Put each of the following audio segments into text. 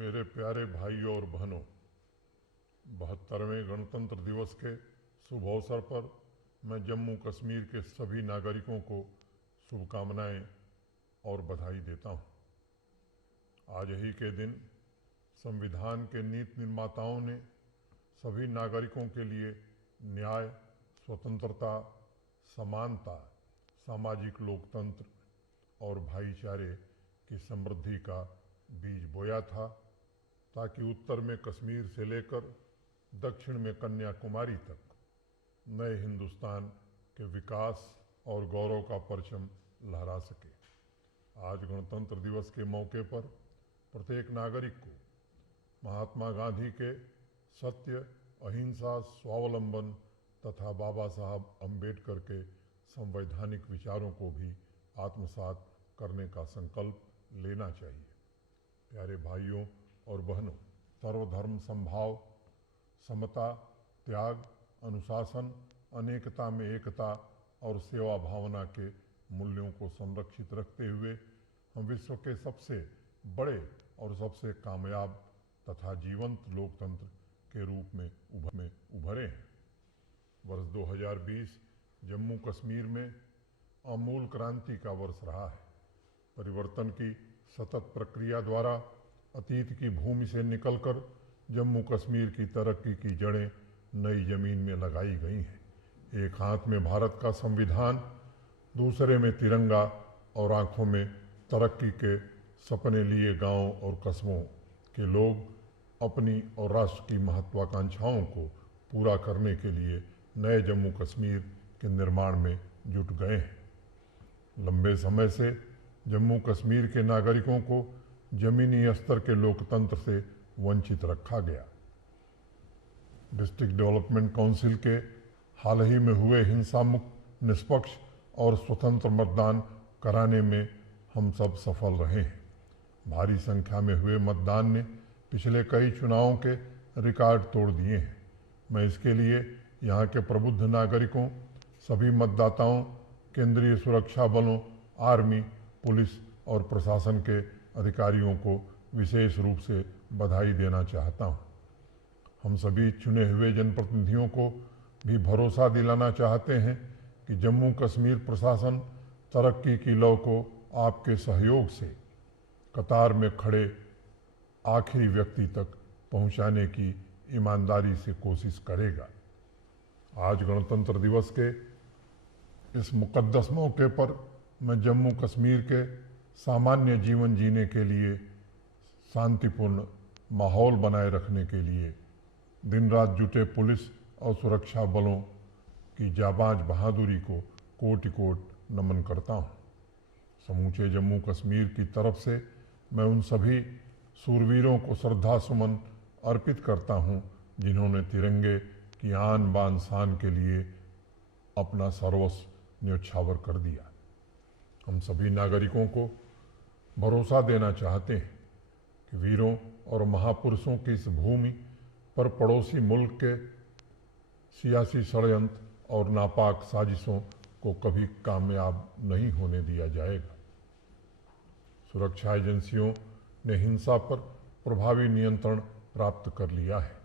मेरे प्यारे भाइयों और बहनों, 72वें गणतंत्र दिवस के शुभ अवसर पर मैं जम्मू कश्मीर के सभी नागरिकों को शुभकामनाएं और बधाई देता हूं। आज ही के दिन संविधान के नीति निर्माताओं ने सभी नागरिकों के लिए न्याय, स्वतंत्रता, समानता, सामाजिक लोकतंत्र और भाईचारे की समृद्धि का बीज बोया था, ताकि उत्तर में कश्मीर से लेकर दक्षिण में कन्याकुमारी तक नए हिंदुस्तान के विकास और गौरव का परचम लहरा सके। आज गणतंत्र दिवस के मौके पर प्रत्येक नागरिक को महात्मा गांधी के सत्य, अहिंसा, स्वावलंबन तथा बाबा साहब अम्बेडकर के संवैधानिक विचारों को भी आत्मसात करने का संकल्प लेना चाहिए। प्यारे भाइयों और बहनों, सर्वधर्म समभाव, समता, त्याग, अनुशासन, अनेकता में एकता और सेवा भावना के मूल्यों को संरक्षित रखते हुए हम विश्व के सबसे बड़े और सबसे कामयाब तथा जीवंत लोकतंत्र के रूप में उभरे हैं। वर्ष 2020 जम्मू कश्मीर में आमूल क्रांति का वर्ष रहा है। परिवर्तन की सतत प्रक्रिया द्वारा अतीत की भूमि से निकलकर जम्मू कश्मीर की तरक्की की जड़ें नई जमीन में लगाई गई हैं। एक हाथ में भारत का संविधान, दूसरे में तिरंगा और आंखों में तरक्की के सपने लिए गांव और कस्बों के लोग अपनी और राष्ट्र की महत्वाकांक्षाओं को पूरा करने के लिए नए जम्मू कश्मीर के निर्माण में जुट गए हैं। लंबे समय से जम्मू कश्मीर के नागरिकों को जमीनी स्तर के लोकतंत्र से वंचित रखा गया। डिस्ट्रिक्ट डेवलपमेंट काउंसिल के हाल ही में हुए हिंसा मुक्त, निष्पक्ष और स्वतंत्र मतदान कराने में हम सब सफल रहे हैं। भारी संख्या में हुए मतदान ने पिछले कई चुनावों के रिकॉर्ड तोड़ दिए हैं। मैं इसके लिए यहाँ के प्रबुद्ध नागरिकों, सभी मतदाताओं, केंद्रीय सुरक्षा बलों, आर्मी, पुलिस और प्रशासन के अधिकारियों को विशेष रूप से बधाई देना चाहता हूँ। हम सभी चुने हुए जनप्रतिनिधियों को भी भरोसा दिलाना चाहते हैं कि जम्मू कश्मीर प्रशासन तरक्की की लौ को आपके सहयोग से कतार में खड़े आखिरी व्यक्ति तक पहुंचाने की ईमानदारी से कोशिश करेगा। आज गणतंत्र दिवस के इस मुकद्दस मौके पर मैं जम्मू कश्मीर के सामान्य जीवन जीने के लिए शांतिपूर्ण माहौल बनाए रखने के लिए दिन रात जुटे पुलिस और सुरक्षा बलों की जाबाज बहादुरी को कोटि कोट नमन करता हूँ। समूचे जम्मू कश्मीर की तरफ से मैं उन सभी सूरवीरों को श्रद्धा सुमन अर्पित करता हूँ जिन्होंने तिरंगे की आन बान शान के लिए अपना सर्वस्व न्योछावर कर दिया। हम सभी नागरिकों को भरोसा देना चाहते हैं कि वीरों और महापुरुषों की इस भूमि पर पड़ोसी मुल्क के सियासी षड्यंत्र और नापाक साजिशों को कभी कामयाब नहीं होने दिया जाएगा। सुरक्षा एजेंसियों ने हिंसा पर प्रभावी नियंत्रण प्राप्त कर लिया है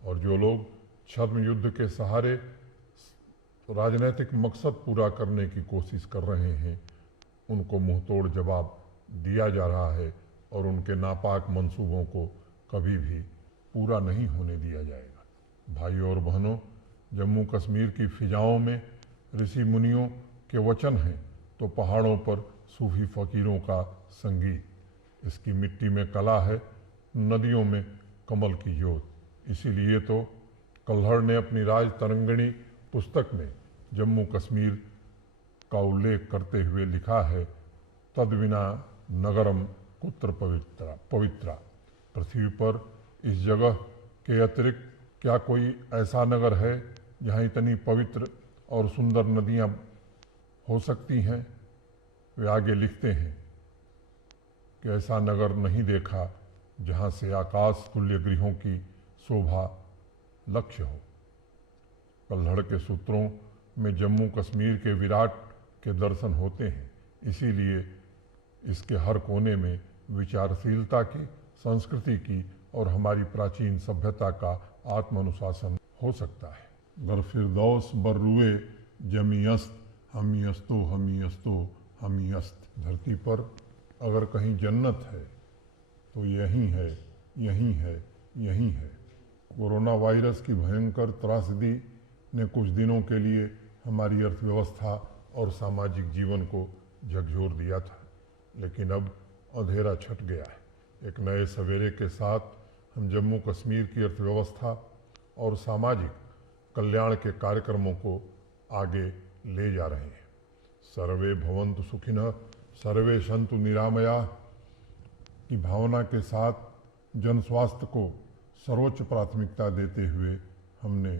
और जो लोग छद्म युद्ध के सहारे राजनीतिक मकसद पूरा करने की कोशिश कर रहे हैं, उनको मुंहतोड़ जवाब दिया जा रहा है और उनके नापाक मंसूबों को कभी भी पूरा नहीं होने दिया जाएगा। भाइयों और बहनों, जम्मू कश्मीर की फिजाओं में ऋषि मुनियों के वचन हैं तो पहाड़ों पर सूफी फकीरों का संगीत। इसकी मिट्टी में कला है, नदियों में कमल की जोत। इसीलिए तो कल्हड़ ने अपनी राज तरंगिणी पुस्तक में जम्मू कश्मीर का उल्लेख करते हुए लिखा है, तद्विना नगरम कुत्र पवित्रा। पृथ्वी पर इस जगह के अतिरिक्त क्या कोई ऐसा नगर है जहाँ इतनी पवित्र और सुंदर नदियाँ हो सकती हैं। वे आगे लिखते हैं कि ऐसा नगर नहीं देखा जहाँ से आकाश तुल्य गृहों की शोभा लक्ष्य हो। कल्हड़ के सूत्रों में जम्मू कश्मीर के विराट के दर्शन होते हैं। इसीलिए इसके हर कोने में विचारशीलता की, संस्कृति की और हमारी प्राचीन सभ्यता का आत्म अनुशासन हो सकता है। गर फिरदौस बर्रुए जमीयस्त हमीयस्तो हमीयस्तो हमीयस्त। धरती पर अगर कहीं जन्नत है तो यही है, यही है, यही है। कोरोना वायरस की भयंकर त्रासदी ने कुछ दिनों के लिए हमारी अर्थव्यवस्था और सामाजिक जीवन को झकझोर दिया था, लेकिन अब अंधेरा छट गया है। एक नए सवेरे के साथ हम जम्मू कश्मीर की अर्थव्यवस्था और सामाजिक कल्याण के कार्यक्रमों को आगे ले जा रहे हैं। सर्वे भवन्तु सुखिनः, सर्वे सन्तु निरामया की भावना के साथ जन स्वास्थ्य को सर्वोच्च प्राथमिकता देते हुए हमने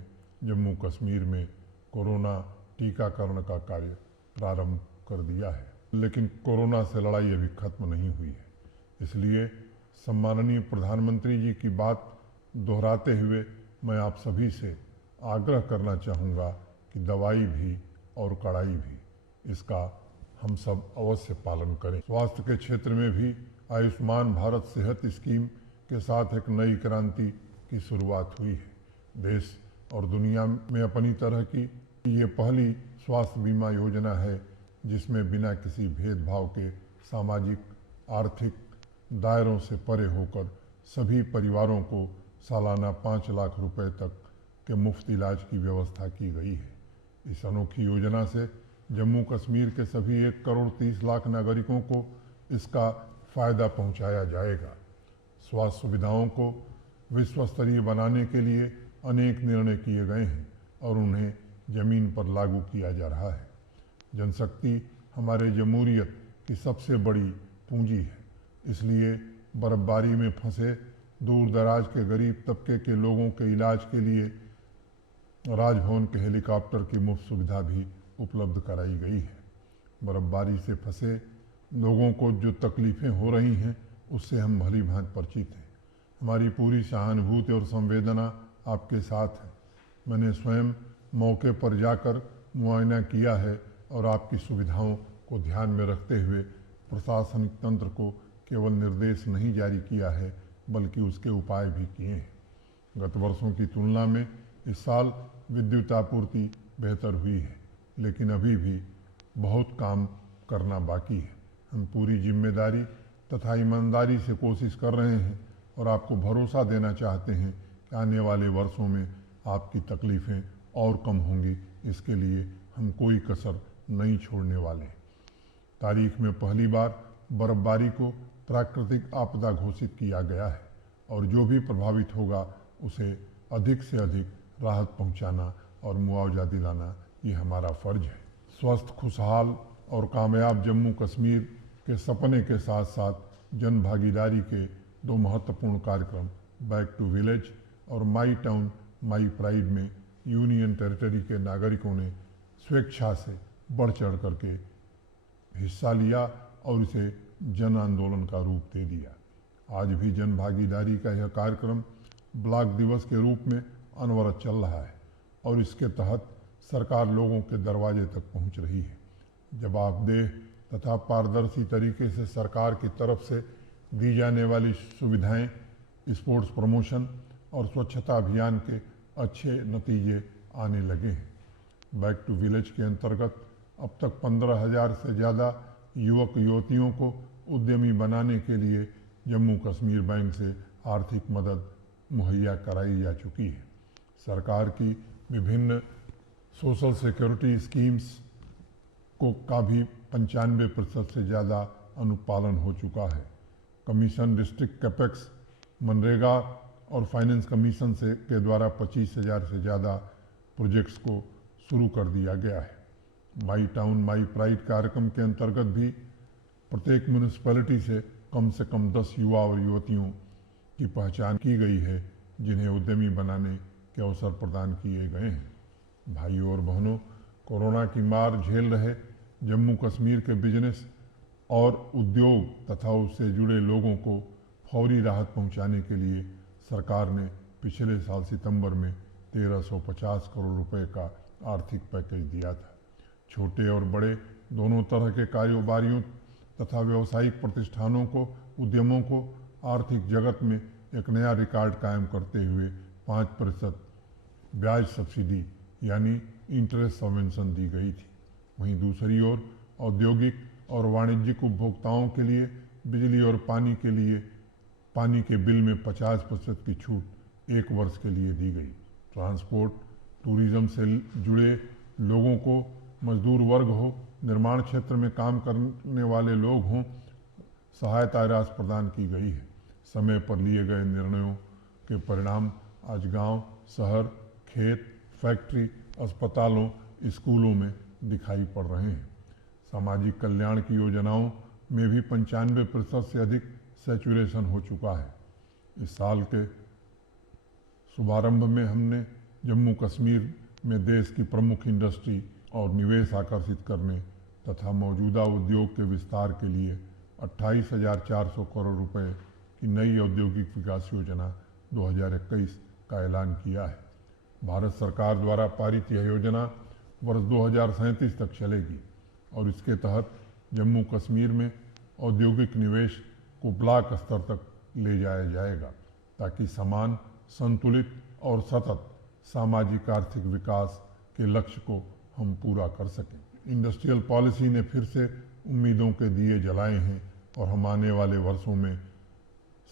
जम्मू कश्मीर में कोरोना टीकाकरण का कार्य प्रारंभ कर दिया है। लेकिन कोरोना से लड़ाई अभी खत्म नहीं हुई है, इसलिए सम्माननीय प्रधानमंत्री जी की बात दोहराते हुए मैं आप सभी से आग्रह करना चाहूँगा कि दवाई भी और कड़ाई भी, इसका हम सब अवश्य पालन करें। स्वास्थ्य के क्षेत्र में भी आयुष्मान भारत सेहत स्कीम के साथ एक नई क्रांति की शुरुआत हुई है। देश और दुनिया में अपनी तरह की ये पहली स्वास्थ्य बीमा योजना है जिसमें बिना किसी भेदभाव के सामाजिक आर्थिक दायरों से परे होकर सभी परिवारों को सालाना 5 लाख रुपए तक के मुफ्त इलाज की व्यवस्था की गई है। इस अनोखी योजना से जम्मू कश्मीर के सभी 1 करोड़ 30 लाख नागरिकों को इसका फायदा पहुंचाया जाएगा। स्वास्थ्य सुविधाओं को विश्व स्तरीय बनाने के लिए अनेक निर्णय किए गए हैं और उन्हें जमीन पर लागू किया जा रहा है। जनशक्ति हमारे जमहूरियत की सबसे बड़ी पूंजी है, इसलिए बर्फबारी में फंसे दूर दराज के गरीब तबके के लोगों के इलाज के लिए राजभवन के हेलीकॉप्टर की मुफ्त सुविधा भी उपलब्ध कराई गई है। बर्फबारी से फंसे लोगों को जो तकलीफ़ें हो रही हैं उससे हम भली भांति परिचित हैं। हमारी पूरी सहानुभूति और संवेदना आपके साथ है। मैंने स्वयं मौके पर जाकर मुआयना किया है और आपकी सुविधाओं को ध्यान में रखते हुए प्रशासनिक तंत्र को केवल निर्देश नहीं जारी किया है बल्कि उसके उपाय भी किए हैं। गत वर्षों की तुलना में इस साल विद्युत आपूर्ति बेहतर हुई है, लेकिन अभी भी बहुत काम करना बाकी है। हम पूरी जिम्मेदारी तथा ईमानदारी से कोशिश कर रहे हैं और आपको भरोसा देना चाहते हैं कि आने वाले वर्षों में आपकी तकलीफ़ें और कम होंगी। इसके लिए हम कोई कसर नहीं छोड़ने वाले। तारीख में पहली बार बर्फबारी को प्राकृतिक आपदा घोषित किया गया है और जो भी प्रभावित होगा उसे अधिक से अधिक राहत पहुंचाना और मुआवजा दिलाना ये हमारा फर्ज है। स्वस्थ, खुशहाल और कामयाब जम्मू कश्मीर के सपने के साथ साथ जन भागीदारी के 2 महत्वपूर्ण कार्यक्रम बैक टू विलेज और माई टाउन माई प्राइड में यूनियन टेरिटरी के नागरिकों ने स्वेच्छा से बढ़ चढ़ करके हिस्सा लिया और इसे जन आंदोलन का रूप दे दिया। आज भी जन भागीदारी का यह कार्यक्रम ब्लॉक दिवस के रूप में अनवरत चल रहा है और इसके तहत सरकार लोगों के दरवाजे तक पहुंच रही है। जवाबदेह तथा पारदर्शी तरीके से सरकार की तरफ से दी जाने वाली सुविधाएं, स्पोर्ट्स प्रमोशन और स्वच्छता अभियान के अच्छे नतीजे आने लगे हैं। बैक टू विलेज के अंतर्गत अब तक 15,000 से ज़्यादा युवक युवतियों को उद्यमी बनाने के लिए जम्मू कश्मीर बैंक से आर्थिक मदद मुहैया कराई जा चुकी है। सरकार की विभिन्न सोशल सिक्योरिटी स्कीम्स का भी 95% से ज़्यादा अनुपालन हो चुका है। कमीशन डिस्ट्रिक्ट कैपेक्स, मनरेगा और फाइनेंस कमीशन के द्वारा 25,000 से ज़्यादा प्रोजेक्ट्स को शुरू कर दिया गया है। माई टाउन माई प्राइड कार्यक्रम के अंतर्गत भी प्रत्येक म्यूनिसिपैलिटी से कम 10 युवा और युवतियों की पहचान की गई है जिन्हें उद्यमी बनाने के अवसर प्रदान किए गए हैं। भाइयों और बहनों, कोरोना की मार झेल रहे जम्मू कश्मीर के बिजनेस और उद्योग तथा उससे जुड़े लोगों को फौरी राहत पहुंचाने के लिए सरकार ने पिछले साल सितंबर में 1350 करोड़ रुपए का आर्थिक पैकेज दिया था। छोटे और बड़े दोनों तरह के कारोबारियों तथा व्यावसायिक प्रतिष्ठानों को, उद्यमों को आर्थिक जगत में एक नया रिकॉर्ड कायम करते हुए 5% ब्याज सब्सिडी यानी इंटरेस्ट सबवेंशन दी गई थी। वहीं दूसरी ओर औद्योगिक और वाणिज्यिक उपभोक्ताओं के लिए बिजली और पानी के बिल में 50% की छूट 1 वर्ष के लिए दी गई। ट्रांसपोर्ट, टूरिज्म से जुड़े लोगों को, मजदूर वर्ग हो, निर्माण क्षेत्र में काम करने वाले लोग हों, सहायता राशि प्रदान की गई है। समय पर लिए गए निर्णयों के परिणाम आज गांव, शहर, खेत, फैक्ट्री, अस्पतालों, स्कूलों में दिखाई पड़ रहे हैं। सामाजिक कल्याण की योजनाओं में भी 95% से अधिक सैचुरेशन हो चुका है। इस साल के शुभारंभ में हमने जम्मू कश्मीर में देश की प्रमुख इंडस्ट्री और निवेश आकर्षित करने तथा मौजूदा उद्योग के विस्तार के लिए 28,400 करोड़ रुपए की नई औद्योगिक विकास योजना 2021 का ऐलान किया है। भारत सरकार द्वारा पारित यह योजना वर्ष 2037 तक चलेगी और इसके तहत जम्मू कश्मीर में औद्योगिक निवेश को ब्लॉक स्तर तक ले जाया जाएगा ताकि समान, संतुलित और सतत सामाजिक आर्थिक विकास के लक्ष्य को हम पूरा कर सकें। इंडस्ट्रियल पॉलिसी ने फिर से उम्मीदों के दिए जलाए हैं और हम आने वाले वर्षों में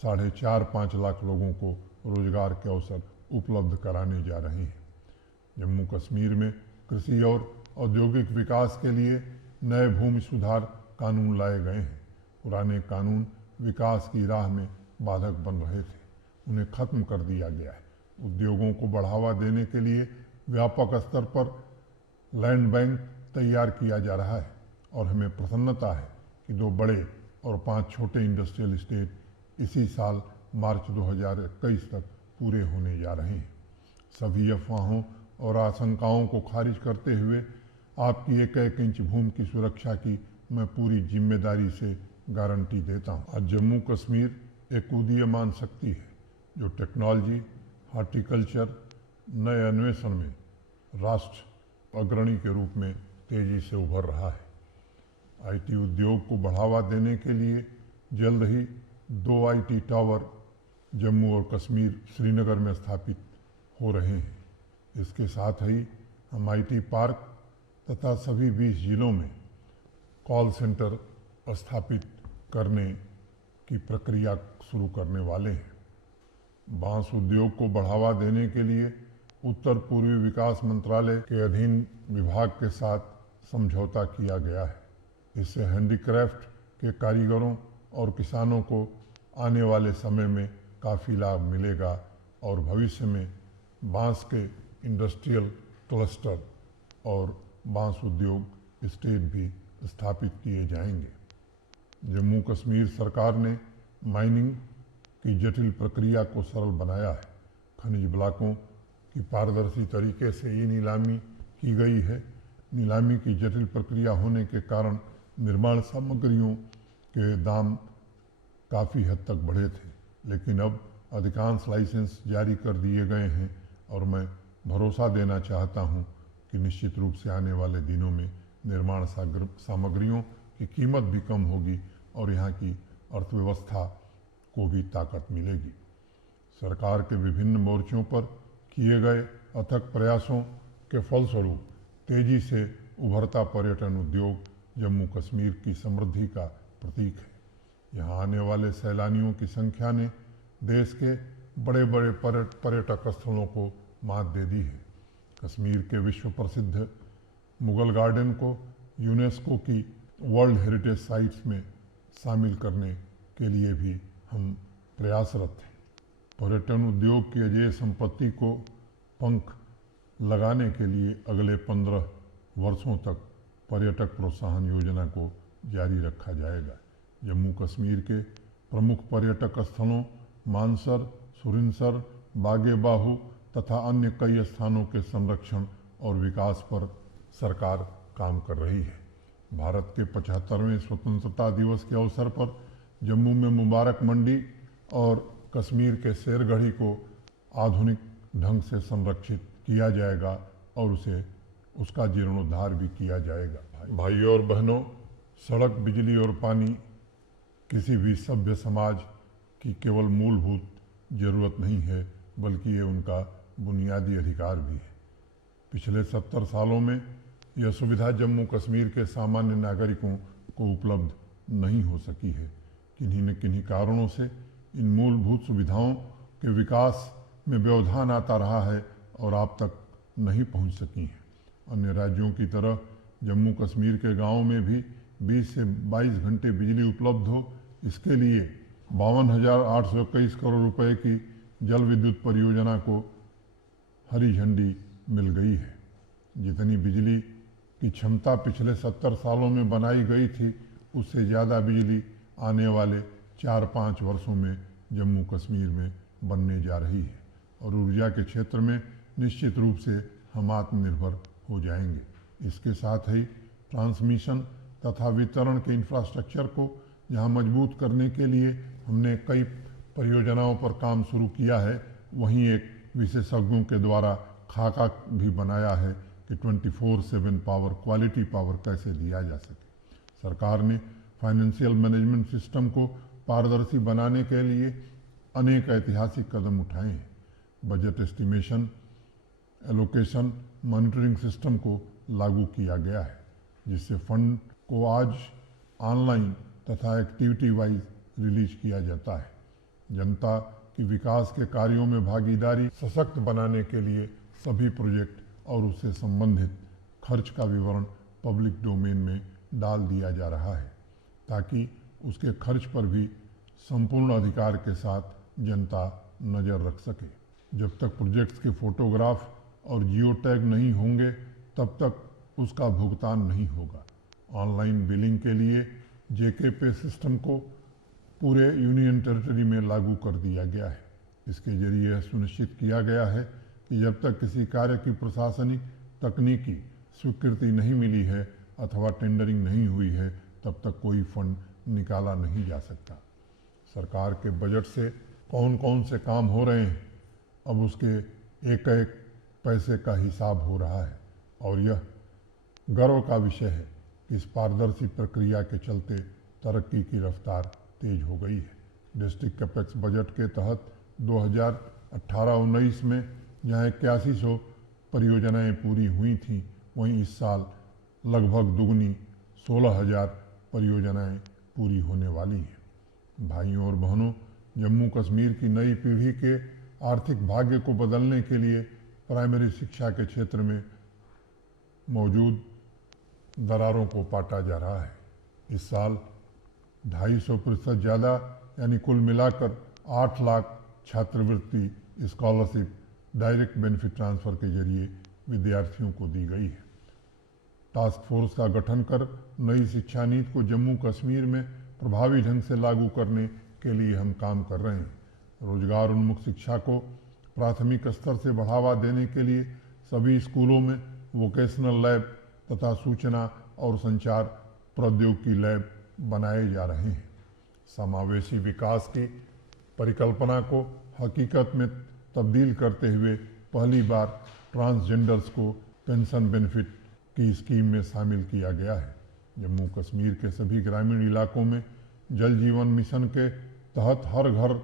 4.5-5 लाख लोगों को रोजगार के अवसर उपलब्ध कराने जा रहे हैं। जम्मू कश्मीर में कृषि और औद्योगिक विकास के लिए नए भूमि सुधार कानून लाए गए हैं। पुराने कानून विकास की राह में बाधक बन रहे थे, उन्हें खत्म कर दिया गया है। उद्योगों को बढ़ावा देने के लिए व्यापक स्तर पर लैंड बैंक तैयार किया जा रहा है और हमें प्रसन्नता है कि 2 बड़े और 5 छोटे इंडस्ट्रियल एस्टेट इसी साल मार्च 2021 तक पूरे होने जा रहे हैं। सभी अफवाहों और आशंकाओं को खारिज करते हुए आपकी 1-1 इंच भूमि की सुरक्षा की मैं पूरी जिम्मेदारी से गारंटी देता हूँ। आज जम्मू कश्मीर एक उदीयमान शक्ति है जो टेक्नोलॉजी, हॉर्टिकल्चर, नए अन्वेषण में राष्ट्र अग्रणी के रूप में तेजी से उभर रहा है। आईटी उद्योग को बढ़ावा देने के लिए जल्द ही 2 आईटी टावर जम्मू और कश्मीर, श्रीनगर में स्थापित हो रहे हैं। इसके साथ ही हम आईटी पार्क तथा सभी 20 जिलों में कॉल सेंटर स्थापित करने की प्रक्रिया शुरू करने वाले हैं। बांस उद्योग को बढ़ावा देने के लिए उत्तर पूर्वी विकास मंत्रालय के अधीन विभाग के साथ समझौता किया गया है। इससे हैंडीक्राफ्ट के कारीगरों और किसानों को आने वाले समय में काफ़ी लाभ मिलेगा और भविष्य में बांस के इंडस्ट्रियल क्लस्टर और बांस उद्योग स्टेट भी स्थापित किए जाएंगे। जम्मू कश्मीर सरकार ने माइनिंग की जटिल प्रक्रिया को सरल बनाया है। खनिज ब्लॉकों की पारदर्शी तरीके से ये नीलामी की गई है। नीलामी की जटिल प्रक्रिया होने के कारण निर्माण सामग्रियों के दाम काफ़ी हद तक बढ़े थे, लेकिन अब अधिकांश लाइसेंस जारी कर दिए गए हैं और मैं भरोसा देना चाहता हूं कि निश्चित रूप से आने वाले दिनों में निर्माण सामग्रियों की कीमत भी कम होगी और यहाँ की अर्थव्यवस्था को भी ताकत मिलेगी। सरकार के विभिन्न मोर्चों पर किए गए अथक प्रयासों के फलस्वरूप तेजी से उभरता पर्यटन उद्योग जम्मू कश्मीर की समृद्धि का प्रतीक है। यहाँ आने वाले सैलानियों की संख्या ने देश के बड़े बड़े पर्यटक स्थलों को मात दे दी है। कश्मीर के विश्व प्रसिद्ध मुगल गार्डन को यूनेस्को की वर्ल्ड हेरिटेज साइट्स में शामिल करने के लिए भी हम प्रयासरत हैं। पर्यटन उद्योग की अजेय संपत्ति को पंख लगाने के लिए अगले 15 वर्षों तक पर्यटक प्रोत्साहन योजना को जारी रखा जाएगा। जम्मू कश्मीर के प्रमुख पर्यटक स्थलों मानसर, सुरिनसर, बागे बाहु तथा अन्य कई स्थानों के संरक्षण और विकास पर सरकार काम कर रही है। भारत के 75वें स्वतंत्रता दिवस के अवसर पर जम्मू में मुबारक मंडी और कश्मीर के शेरगढ़ी को आधुनिक ढंग से संरक्षित किया जाएगा और उसका जीर्णोद्धार भी किया जाएगा। भाइयों और बहनों, सड़क, बिजली और पानी किसी भी सभ्य समाज कि केवल मूलभूत ज़रूरत नहीं है बल्कि ये उनका बुनियादी अधिकार भी है। पिछले 70 सालों में यह सुविधा जम्मू कश्मीर के सामान्य नागरिकों को उपलब्ध नहीं हो सकी है। किन्हीं न किन्हीं कारणों से इन मूलभूत सुविधाओं के विकास में व्यवधान आता रहा है और आप तक नहीं पहुंच सकी हैं। अन्य राज्यों की तरह जम्मू कश्मीर के गांवों में भी 20 से 22 घंटे बिजली उपलब्ध हो, इसके लिए 52,821 करोड़ रुपए की जल विद्युत परियोजना को हरी झंडी मिल गई है। जितनी बिजली की क्षमता पिछले 70 सालों में बनाई गई थी, उससे ज़्यादा बिजली आने वाले 4-5 वर्षों में जम्मू कश्मीर में बनने जा रही है और ऊर्जा के क्षेत्र में निश्चित रूप से हम आत्मनिर्भर हो जाएंगे। इसके साथ ही ट्रांसमिशन तथा वितरण के इंफ्रास्ट्रक्चर को जहां मजबूत करने के लिए हमने कई परियोजनाओं पर काम शुरू किया है, वहीं एक विशेषज्ञों के द्वारा खाका भी बनाया है कि 24/7 पावर, क्वालिटी पावर कैसे दिया जा सके। सरकार ने फाइनेंशियल मैनेजमेंट सिस्टम को पारदर्शी बनाने के लिए अनेक ऐतिहासिक कदम उठाए हैं। Budget estimation, allocation, monitoring system को लागू किया गया है, जिससे फंड को आज ऑनलाइन तथा एक्टिविटी वाइज रिलीज किया जाता है। जनता की विकास के कार्यों में भागीदारी सशक्त बनाने के लिए सभी प्रोजेक्ट और उससे संबंधित खर्च का विवरण पब्लिक डोमेन में डाल दिया जा रहा है, ताकि उसके खर्च पर भी संपूर्ण अधिकार के साथ जनता नज़र रख सके। जब तक प्रोजेक्ट्स के फोटोग्राफ और जियो टैग नहीं होंगे, तब तक उसका भुगतान नहीं होगा। ऑनलाइन बिलिंग के लिए जेके पे सिस्टम को पूरे यूनियन टेरिटरी में लागू कर दिया गया है। इसके जरिए यह सुनिश्चित किया गया है कि जब तक किसी कार्य की प्रशासनिक तकनीकी स्वीकृति नहीं मिली है अथवा टेंडरिंग नहीं हुई है, तब तक कोई फंड निकाला नहीं जा सकता। सरकार के बजट से कौन कौन से काम हो रहे हैं, अब उसके एक एक पैसे का हिसाब हो रहा है और यह गर्व का विषय है कि इस पारदर्शी प्रक्रिया के चलते तरक्की की रफ्तार तेज हो गई है। डिस्ट्रिक्ट कैपेक्स बजट के तहत 2018-19 में जहां 8100 परियोजनाएं पूरी हुई थीं, वहीं इस साल लगभग दुगनी 16,000 परियोजनाएं पूरी होने वाली हैं। भाइयों और बहनों, जम्मू कश्मीर की नई पीढ़ी के आर्थिक भाग्य को बदलने के लिए प्राइमरी शिक्षा के क्षेत्र में मौजूद दरारों को पाटा जा रहा है। इस साल 250% ज़्यादा यानी कुल मिलाकर 8 लाख छात्रवृत्ति स्कॉलरशिप डायरेक्ट बेनिफिट ट्रांसफ़र के जरिए विद्यार्थियों को दी गई है। टास्क फोर्स का गठन कर नई शिक्षा नीति को जम्मू कश्मीर में प्रभावी ढंग से लागू करने के लिए हम काम कर रहे हैं। रोजगार उन्मुख शिक्षा को प्राथमिक स्तर से बढ़ावा देने के लिए सभी स्कूलों में वोकेशनल लैब तथा सूचना और संचार प्रौद्योगिकी लैब बनाए जा रहे हैं। समावेशी विकास की परिकल्पना को हकीकत में तब्दील करते हुए पहली बार ट्रांसजेंडर्स को पेंशन बेनिफिट की स्कीम में शामिल किया गया है। जम्मू कश्मीर के सभी ग्रामीण इलाकों में जल जीवन मिशन के तहत हर घर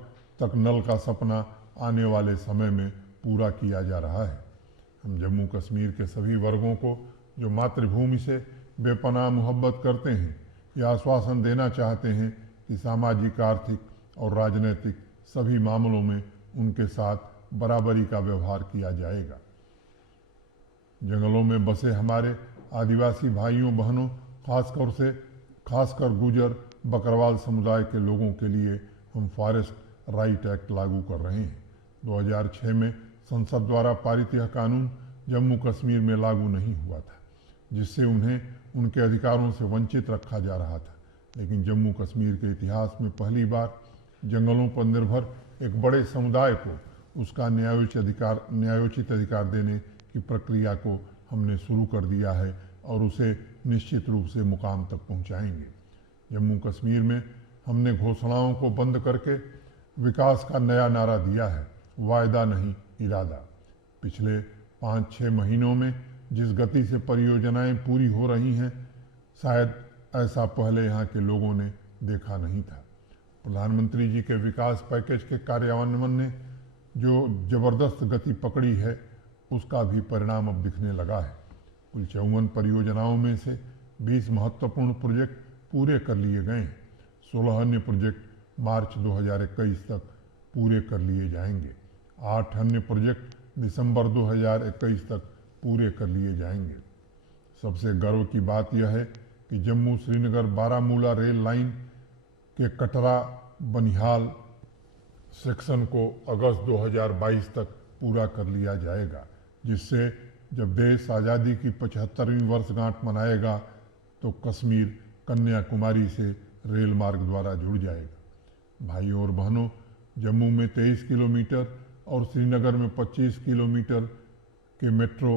तक नल का सपना आने वाले समय में पूरा किया जा रहा है। हम जम्मू कश्मीर के सभी वर्गों को जो मातृभूमि से बेपनाह मोहब्बत करते हैं, यह आश्वासन देना चाहते हैं कि सामाजिक, आर्थिक और राजनीतिक सभी मामलों में उनके साथ बराबरी का व्यवहार किया जाएगा। जंगलों में बसे हमारे आदिवासी भाइयों बहनों, खासकर गुजर बकरवाल समुदाय के लोगों के लिए हम फॉरेस्ट राइट एक्ट लागू कर रहे हैं। 2006 में संसद द्वारा पारित यह कानून जम्मू कश्मीर में लागू नहीं हुआ था, जिससे उन्हें उनके अधिकारों से वंचित रखा जा रहा था। लेकिन जम्मू कश्मीर के इतिहास में पहली बार जंगलों पर निर्भर एक बड़े समुदाय को उसका न्यायोचित अधिकार देने की प्रक्रिया को हमने शुरू कर दिया है और उसे निश्चित रूप से मुकाम तक पहुंचाएंगे। जम्मू कश्मीर में हमने घोषणाओं को बंद करके विकास का नया नारा दिया है, वायदा नहीं इरादा। पिछले 5-6 महीनों में जिस गति से परियोजनाएं पूरी हो रही हैं, शायद ऐसा पहले यहाँ के लोगों ने देखा नहीं था। प्रधानमंत्री जी के विकास पैकेज के कार्यान्वयन ने जो जबरदस्त गति पकड़ी है, उसका भी परिणाम अब दिखने लगा है। कुल 54 परियोजनाओं में से 20 महत्वपूर्ण प्रोजेक्ट पूरे कर लिए गए हैं। 16 अन्य प्रोजेक्ट मार्च 2021 तक पूरे कर लिए जाएंगे। 8 अन्य प्रोजेक्ट दिसंबर 2021 तक पूरे कर लिए जाएंगे। सबसे गर्व की बात यह है कि जम्मू श्रीनगर बारामूला रेल लाइन के कटरा बनिहाल सेक्शन को अगस्त 2022 तक पूरा कर लिया जाएगा, जिससे जब देश आज़ादी की 75वीं वर्षगांठ मनाएगा तो कश्मीर कन्याकुमारी से रेल मार्ग द्वारा जुड़ जाएगा। भाइयों और बहनों, जम्मू में 23 किलोमीटर और श्रीनगर में 25 किलोमीटर के मेट्रो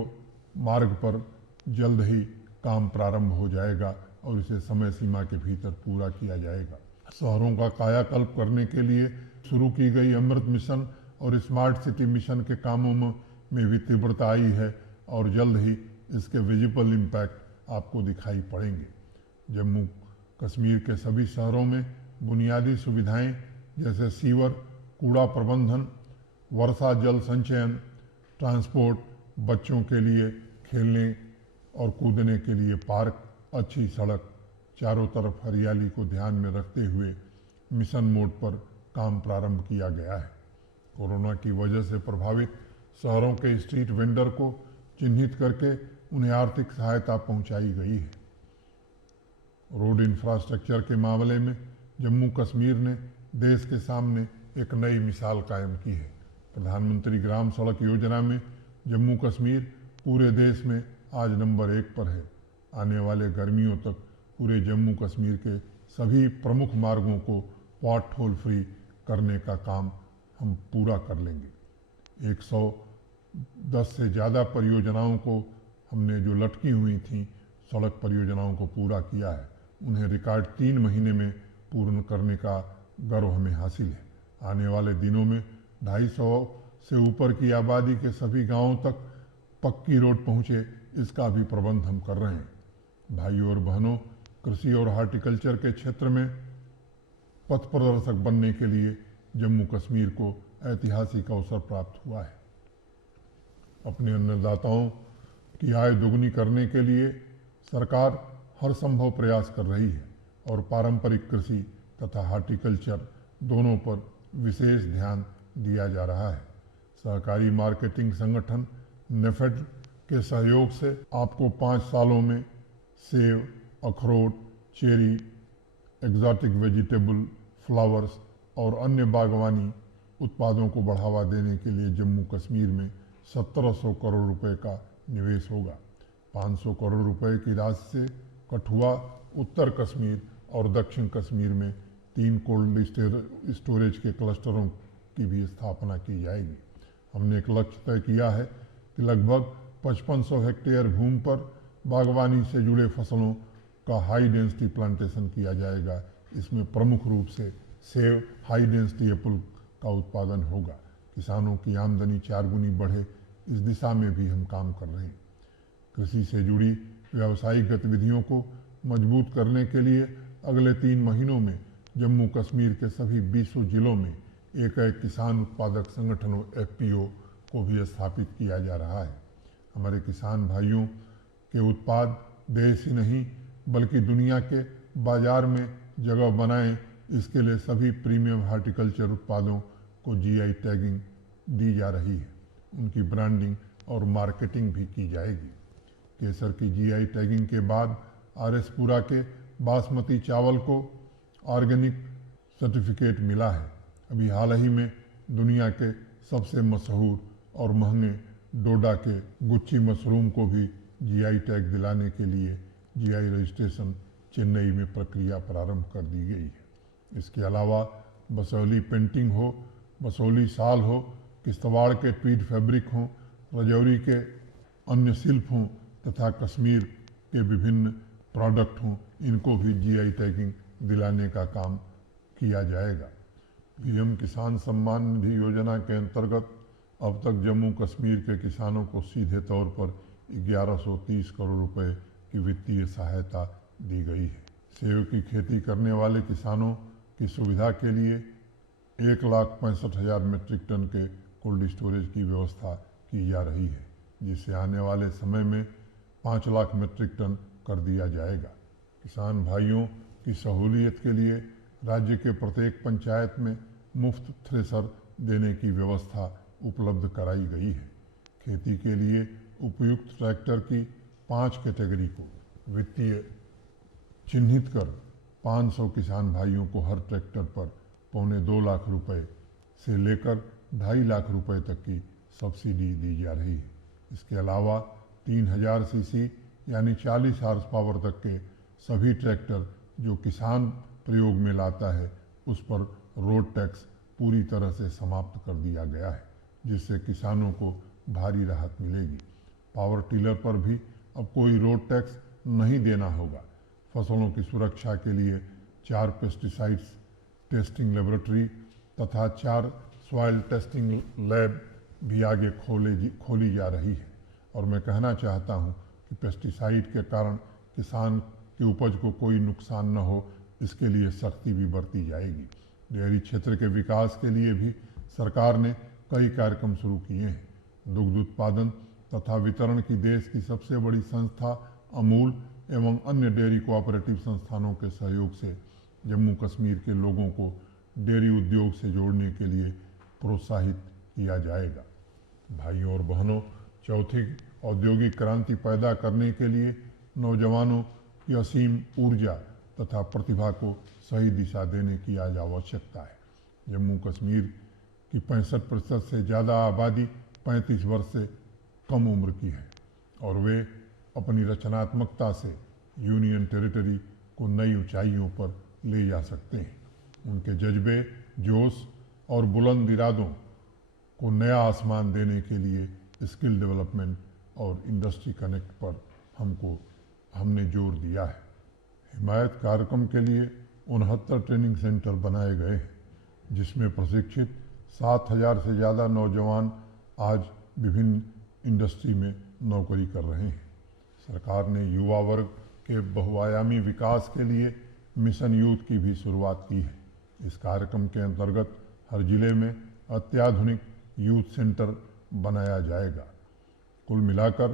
मार्ग पर जल्द ही काम प्रारंभ हो जाएगा और इसे समय सीमा के भीतर पूरा किया जाएगा। शहरों का कायाकल्प करने के लिए शुरू की गई अमृत मिशन और स्मार्ट सिटी मिशन के कामों में भी तीव्रता आई है और जल्द ही इसके विजिबल इम्पैक्ट आपको दिखाई पड़ेंगे। जम्मू कश्मीर के सभी शहरों में बुनियादी सुविधाएं जैसे सीवर, कूड़ा प्रबंधन, वर्षा जल संचयन, ट्रांसपोर्ट, बच्चों के लिए खेलने और कूदने के लिए पार्क, अच्छी सड़क, चारों तरफ हरियाली को ध्यान में रखते हुए मिशन मोड पर काम प्रारंभ किया गया है। कोरोना की वजह से प्रभावित शहरों के स्ट्रीट वेंडर को चिन्हित करके उन्हें आर्थिक सहायता पहुंचाई गई है। रोड इंफ्रास्ट्रक्चर के मामले में जम्मू कश्मीर ने देश के सामने एक नई मिसाल कायम की है। प्रधानमंत्री ग्राम सड़क योजना में जम्मू कश्मीर पूरे देश में आज नंबर 1 पर है। आने वाले गर्मियों तक पूरे जम्मू कश्मीर के सभी प्रमुख मार्गों को पॉट होल फ्री करने का काम हम पूरा कर लेंगे। 110 से ज़्यादा परियोजनाओं को हमने जो लटकी हुई थी सड़क परियोजनाओं को पूरा किया है। उन्हें रिकॉर्ड 3 महीने में पूर्ण करने का गर्व हमें हासिल है। आने वाले दिनों में 250 से ऊपर की आबादी के सभी गांवों तक पक्की रोड पहुंचे, इसका भी प्रबंध हम कर रहे हैं। भाइयों और बहनों, कृषि और हॉर्टिकल्चर के क्षेत्र में पथ प्रदर्शक बनने के लिए जम्मू कश्मीर को ऐतिहासिक अवसर प्राप्त हुआ है। अपने अन्नदाताओं की आय दोगुनी करने के लिए सरकार हर संभव प्रयास कर रही है और पारंपरिक कृषि तथा हॉर्टिकल्चर दोनों पर विशेष ध्यान दिया जा रहा है। सहकारी मार्केटिंग संगठन नेफेड के सहयोग से आपको 5 सालों में सेब, अखरोट, चेरी, एग्जॉटिक वेजिटेबल, फ्लावर्स और अन्य बागवानी उत्पादों को बढ़ावा देने के लिए जम्मू कश्मीर में 1700 करोड़ रुपए का निवेश होगा। 500 करोड़ रुपए की राशि से कठुआ, उत्तर कश्मीर और दक्षिण कश्मीर में 3 कोल्ड स्टोरेज के क्लस्टरों की भी स्थापना की जाएगी। हमने एक लक्ष्य तय किया है कि लगभग 5500 हेक्टेयर भूमि पर बागवानी से जुड़े फसलों का हाई डेंसिटी प्लांटेशन किया जाएगा। इसमें प्रमुख रूप से सेब, हाई डेंसिटी एप्पल का उत्पादन होगा। किसानों की आमदनी 4 गुनी बढ़े, इस दिशा में भी हम काम कर रहे हैं। कृषि से जुड़ी व्यावसायिक गतिविधियों को मजबूत करने के लिए अगले 3 महीनों में जम्मू कश्मीर के सभी 20 जिलों में एक किसान उत्पादक संगठनों FPO को भी स्थापित किया जा रहा है। हमारे किसान भाइयों के उत्पाद देश ही नहीं बल्कि दुनिया के बाजार में जगह बनाएं, इसके लिए सभी प्रीमियम हॉर्टिकल्चर उत्पादों को GI टैगिंग दी जा रही है। उनकी ब्रांडिंग और मार्केटिंग भी की जाएगी। केसर की GI टैगिंग के बाद RS पुरा के बासमती चावल को ऑर्गेनिक सर्टिफिकेट मिला है। अभी हाल ही में दुनिया के सबसे मशहूर और महंगे डोडा के गुच्ची मशरूम को भी GI टैग दिलाने के लिए GI रजिस्ट्रेशन चेन्नई में प्रक्रिया प्रारंभ कर दी गई है। इसके अलावा बसौली पेंटिंग हो, बसौली शाल हो, किश्तवाड़ के ट्वीड फैब्रिक हों, रजौरी के अन्य शिल्प हों तथा कश्मीर के विभिन्न प्रोडक्ट हों, इनको भी GI टैगिंग दिलाने का काम किया जाएगा। PM किसान सम्मान निधि योजना के अंतर्गत अब तक जम्मू कश्मीर के किसानों को सीधे तौर पर 1130 करोड़ रुपए की वित्तीय सहायता दी गई है। सेब की खेती करने वाले किसानों की सुविधा के लिए 1,65,000 मीट्रिक टन के कोल्ड स्टोरेज की व्यवस्था की जा रही है, जिसे आने वाले समय में 5 लाख मीट्रिक टन कर दिया जाएगा। किसान भाइयों की सहूलियत के लिए राज्य के प्रत्येक पंचायत में मुफ्त थ्रेसर देने की व्यवस्था उपलब्ध कराई गई है। खेती के लिए उपयुक्त ट्रैक्टर की 5 कैटेगरी को वित्तीय चिन्हित कर 500 किसान भाइयों को हर ट्रैक्टर पर 1.25 लाख रुपए से लेकर 2.5 लाख रुपए तक की सब्सिडी दी जा रही है। इसके अलावा 3000 सीसी यानी 40 हार्स पावर तक के सभी ट्रैक्टर जो किसान प्रयोग में लाता है उस पर रोड टैक्स पूरी तरह से समाप्त कर दिया गया है, जिससे किसानों को भारी राहत मिलेगी। पावर टिलर पर भी अब कोई रोड टैक्स नहीं देना होगा। फसलों की सुरक्षा के लिए 4 पेस्टिसाइड्स टेस्टिंग लेबोरेटरी तथा 4 सॉइल टेस्टिंग लैब भी आगे खोली जा रही है। और मैं कहना चाहता हूं कि पेस्टिसाइड के कारण किसान की उपज को कोई नुकसान न हो, इसके लिए सख्ती भी बरती जाएगी। डेयरी क्षेत्र के विकास के लिए भी सरकार ने कई कार्यक्रम शुरू किए हैं। दुग्ध उत्पादन तथा वितरण की देश की सबसे बड़ी संस्था अमूल एवं अन्य डेयरी कोऑपरेटिव संस्थानों के सहयोग से जम्मू कश्मीर के लोगों को डेयरी उद्योग से जोड़ने के लिए प्रोत्साहित किया जाएगा। भाइयों और बहनों, चौथी औद्योगिक क्रांति पैदा करने के लिए नौजवानों की असीम ऊर्जा तथा प्रतिभा को सही दिशा देने की आज आवश्यकता है। जम्मू कश्मीर की 65% से ज़्यादा आबादी 35 वर्ष से कम उम्र की है और वे अपनी रचनात्मकता से यूनियन टेरिटरी को नई ऊंचाइयों पर ले जा सकते हैं। उनके जज्बे, जोश और बुलंद इरादों को नया आसमान देने के लिए स्किल डेवलपमेंट और इंडस्ट्री कनेक्ट पर हमने जोर दिया है। हिमायत कार्यक्रम के लिए 69 ट्रेनिंग सेंटर बनाए गए हैं, जिसमें प्रशिक्षित 7,000 से ज़्यादा नौजवान आज विभिन्न इंडस्ट्री में नौकरी कर रहे हैं। सरकार ने युवा वर्ग के बहुआयामी विकास के लिए मिशन यूथ की भी शुरुआत की है। इस कार्यक्रम के अंतर्गत हर जिले में अत्याधुनिक यूथ सेंटर बनाया जाएगा। कुल मिलाकर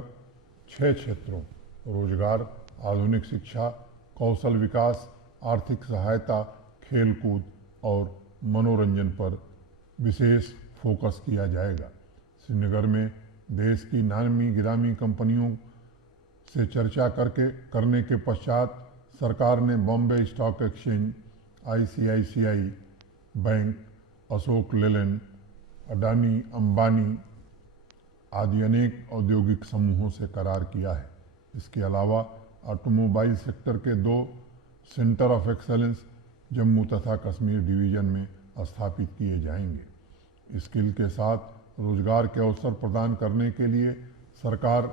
6 क्षेत्रों रोजगार, आधुनिक शिक्षा, कौशल विकास, आर्थिक सहायता, खेलकूद और मनोरंजन पर विशेष फोकस किया जाएगा। श्रीनगर में देश की नामी गिरामी कंपनियों से चर्चा करने के पश्चात सरकार ने Bombay stock exchange, ICICI bank, Ashok Leyland, Adani Ambani आदि अनेक औद्योगिक समूहों से करार किया है। इसके अलावा ऑटोमोबाइल सेक्टर के 2 सेंटर ऑफ एक्सेलेंस जम्मू तथा कश्मीर डिवीज़न में स्थापित किए जाएंगे। स्किल के साथ रोजगार के अवसर प्रदान करने के लिए सरकार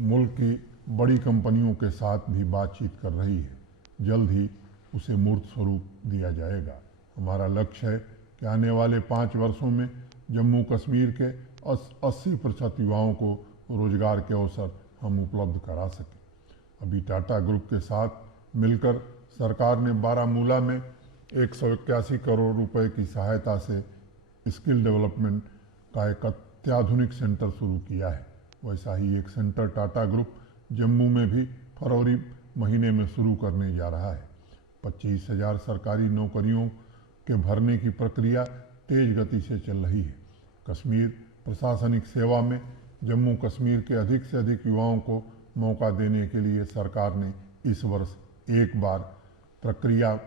मुल्क की बड़ी कंपनियों के साथ भी बातचीत कर रही है। जल्द ही उसे मूर्त स्वरूप दिया जाएगा। हमारा लक्ष्य है कि आने वाले 5 वर्षों में जम्मू कश्मीर के 80% युवाओं को रोजगार के अवसर हम उपलब्ध करा सकें। अभी टाटा ग्रुप के साथ मिलकर सरकार ने बारामूला में 181 करोड़ रुपए की सहायता से स्किल डेवलपमेंट का एक अत्याधुनिक सेंटर शुरू किया है। वैसा ही एक सेंटर टाटा ग्रुप जम्मू में भी फरवरी महीने में शुरू करने जा रहा है। 25,000 सरकारी नौकरियों के भरने की प्रक्रिया तेज गति से चल रही है। कश्मीर प्रशासनिक सेवा में जम्मू कश्मीर के अधिक से अधिक युवाओं को मौका देने के लिए सरकार ने इस वर्ष एक बार प्रक्रिया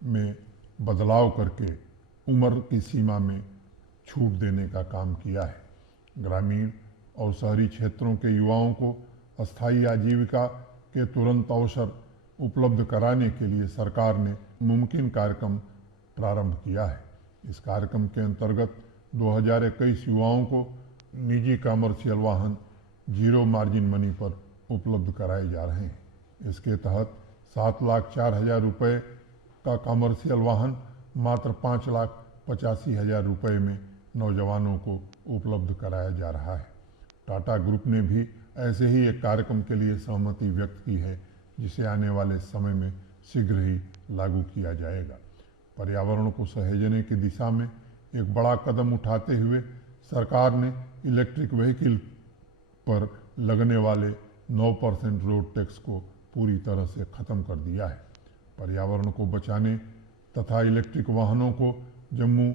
में बदलाव करके उम्र की सीमा में छूट देने का काम किया है। ग्रामीण और शहरी क्षेत्रों के युवाओं को अस्थायी आजीविका के तुरंत अवसर उपलब्ध कराने के लिए सरकार ने मुमकिन कार्यक्रम प्रारंभ किया है। इस कार्यक्रम के अंतर्गत 2021 युवाओं को निजी कमर्शियल वाहन जीरो मार्जिन मनी पर उपलब्ध कराए जा रहे हैं। इसके तहत 7,04,000 रुपये का कमर्शियल वाहन मात्र 5,85,000 रुपये में नौजवानों को उपलब्ध कराया जा रहा है। टाटा ग्रुप ने भी ऐसे ही एक कार्यक्रम के लिए सहमति व्यक्त की है, जिसे आने वाले समय में शीघ्र ही लागू किया जाएगा। पर्यावरण को सहेजने की दिशा में एक बड़ा कदम उठाते हुए सरकार ने इलेक्ट्रिक व्हीकल पर लगने वाले 9% रोड टैक्स को पूरी तरह से ख़त्म कर दिया है। पर्यावरण को बचाने तथा इलेक्ट्रिक वाहनों को जम्मू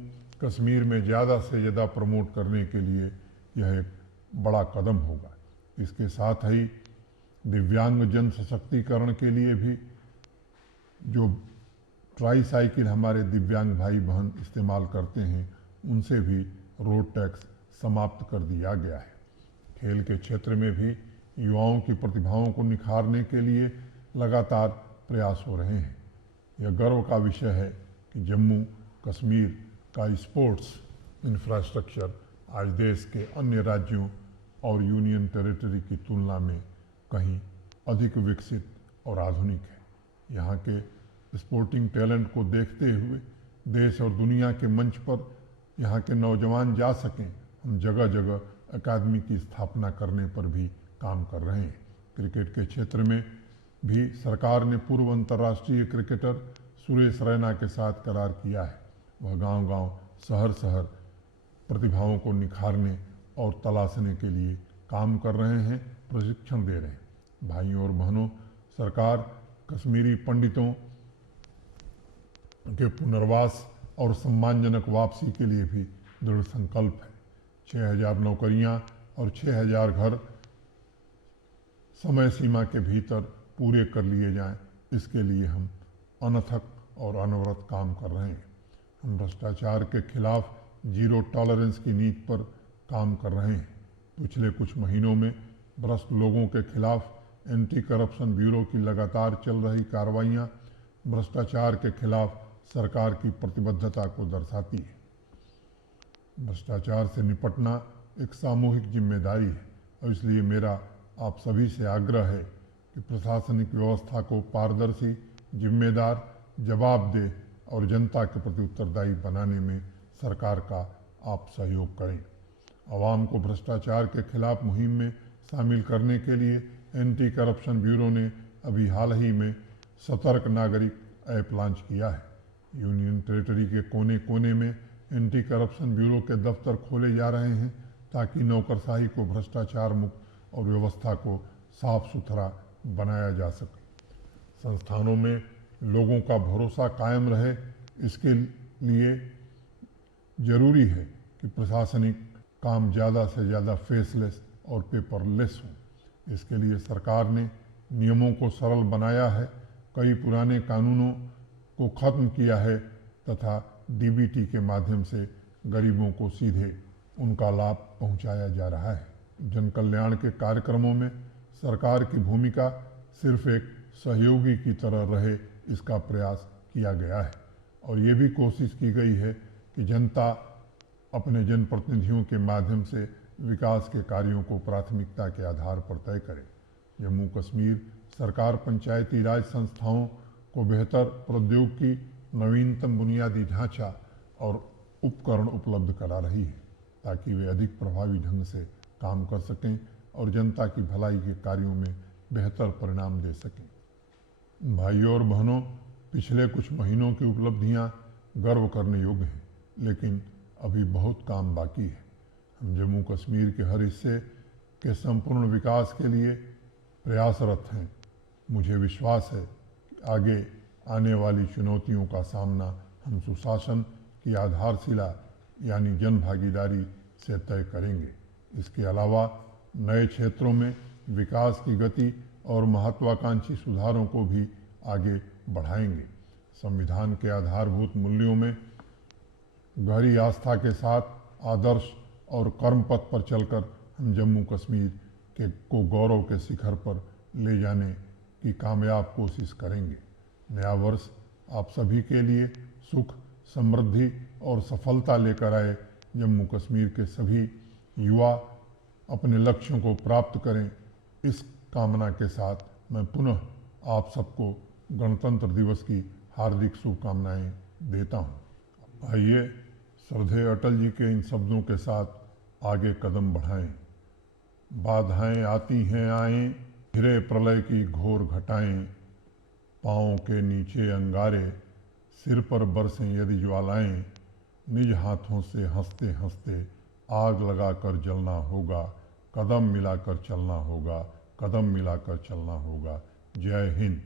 कश्मीर में ज़्यादा से ज़्यादा प्रमोट करने के लिए यह एक बड़ा कदम होगा। इसके साथ ही दिव्यांग जन सशक्तिकरण के लिए भी जो ट्राईसाइकिल हमारे दिव्यांग भाई बहन इस्तेमाल करते हैं उनसे भी रोड टैक्स समाप्त कर दिया गया है। खेल के क्षेत्र में भी युवाओं की प्रतिभाओं को निखारने के लिए लगातार प्रयास हो रहे हैं। यह गर्व का विषय है कि जम्मू कश्मीर का स्पोर्ट्स इंफ्रास्ट्रक्चर आज देश के अन्य राज्यों और यूनियन टेरिटरी की तुलना में कहीं अधिक विकसित और आधुनिक है। यहाँ के स्पोर्टिंग टैलेंट को देखते हुए देश और दुनिया के मंच पर यहाँ के नौजवान जा सकें, हम जगह जगह अकादमी की स्थापना करने पर भी काम कर रहे हैं। क्रिकेट के क्षेत्र में भी सरकार ने पूर्व अंतर्राष्ट्रीय क्रिकेटर सुरेश रैना के साथ करार किया है। वह गांव-गांव, शहर-शहर प्रतिभाओं को निखारने और तलाशने के लिए काम कर रहे हैं, प्रशिक्षण दे रहे हैं। भाइयों और बहनों, सरकार कश्मीरी पंडितों के पुनर्वास और सम्मानजनक वापसी के लिए भी दृढ़ संकल्प है। 6000 नौकरियां और 6000 घर समय सीमा के भीतर पूरे कर लिए जाएं, इसके लिए हम अनथक और अनवरत काम कर रहे हैं। हम भ्रष्टाचार के खिलाफ जीरो टॉलरेंस की नीति पर काम कर रहे हैं। पिछले कुछ महीनों में भ्रष्ट लोगों के खिलाफ एंटी करप्शन ब्यूरो की लगातार चल रही कार्रवाइयाँ भ्रष्टाचार के खिलाफ सरकार की प्रतिबद्धता को दर्शाती है। भ्रष्टाचार से निपटना एक सामूहिक जिम्मेदारी है और इसलिए मेरा आप सभी से आग्रह है कि प्रशासनिक व्यवस्था को पारदर्शी, जिम्मेदार, जवाबदेह और जनता के प्रति उत्तरदायी बनाने में सरकार का आप सहयोग करें। आवाम को भ्रष्टाचार के खिलाफ मुहिम में शामिल करने के लिए एंटी करप्शन ब्यूरो ने अभी हाल ही में सतर्क नागरिक ऐप लॉन्च किया है। यूनियन टेरिटरी के कोने कोने में एंटी करप्शन ब्यूरो के दफ्तर खोले जा रहे हैं ताकि नौकरशाही को भ्रष्टाचार मुक्त और व्यवस्था को साफ सुथरा बनाया जा सके। संस्थानों में लोगों का भरोसा कायम रहे, इसके लिए जरूरी है कि प्रशासनिक काम ज़्यादा से ज़्यादा फेसलेस और पेपरलेस हो। इसके लिए सरकार ने नियमों को सरल बनाया है, कई पुराने कानूनों को खत्म किया है तथा डीबीटी के माध्यम से गरीबों को सीधे उनका लाभ पहुंचाया जा रहा है। जन कल्याण के कार्यक्रमों में सरकार की भूमिका सिर्फ एक सहयोगी की तरह रहे, इसका प्रयास किया गया है और ये भी कोशिश की गई है कि जनता अपने जनप्रतिनिधियों के माध्यम से विकास के कार्यों को प्राथमिकता के आधार पर तय करे। जम्मू कश्मीर सरकार पंचायती राज संस्थाओं को बेहतर प्रौद्योगिकी, नवीनतम बुनियादी ढांचा और उपकरण उपलब्ध करा रही है ताकि वे अधिक प्रभावी ढंग से काम कर सकें और जनता की भलाई के कार्यों में बेहतर परिणाम दे सकें। भाइयों और बहनों, पिछले कुछ महीनों की उपलब्धियां गर्व करने योग्य हैं, लेकिन अभी बहुत काम बाकी है। हम जम्मू कश्मीर के हर हिस्से के संपूर्ण विकास के लिए प्रयासरत हैं। मुझे विश्वास है कि आगे आने वाली चुनौतियों का सामना हम सुशासन की आधारशिला यानी जन भागीदारी से तय करेंगे। इसके अलावा नए क्षेत्रों में विकास की गति और महत्वाकांक्षी सुधारों को भी आगे बढ़ाएंगे। संविधान के आधारभूत मूल्यों में गहरी आस्था के साथ आदर्श और कर्म पथ पर चलकर हम जम्मू कश्मीर को गौरव के शिखर पर ले जाने की कामयाब कोशिश करेंगे। नया वर्ष आप सभी के लिए सुख, समृद्धि और सफलता लेकर आए। जम्मू कश्मीर के सभी युवा अपने लक्ष्यों को प्राप्त करें, इस कामना के साथ मैं पुनः आप सबको गणतंत्र दिवस की हार्दिक शुभकामनाएं देता हूं। आइए श्रद्धेय अटल जी के इन शब्दों के साथ आगे कदम बढ़ाएं। बाधाएं आती हैं आएं, घिरे प्रलय की घोर घटाएं, पाँव के नीचे अंगारे, सिर पर बरसें यदि ज्वालाएं, निज हाथों से हंसते हंसते आग लगाकर जलना होगा, कदम मिलाकर चलना होगा, कदम मिलाकर चलना होगा। जय हिंद।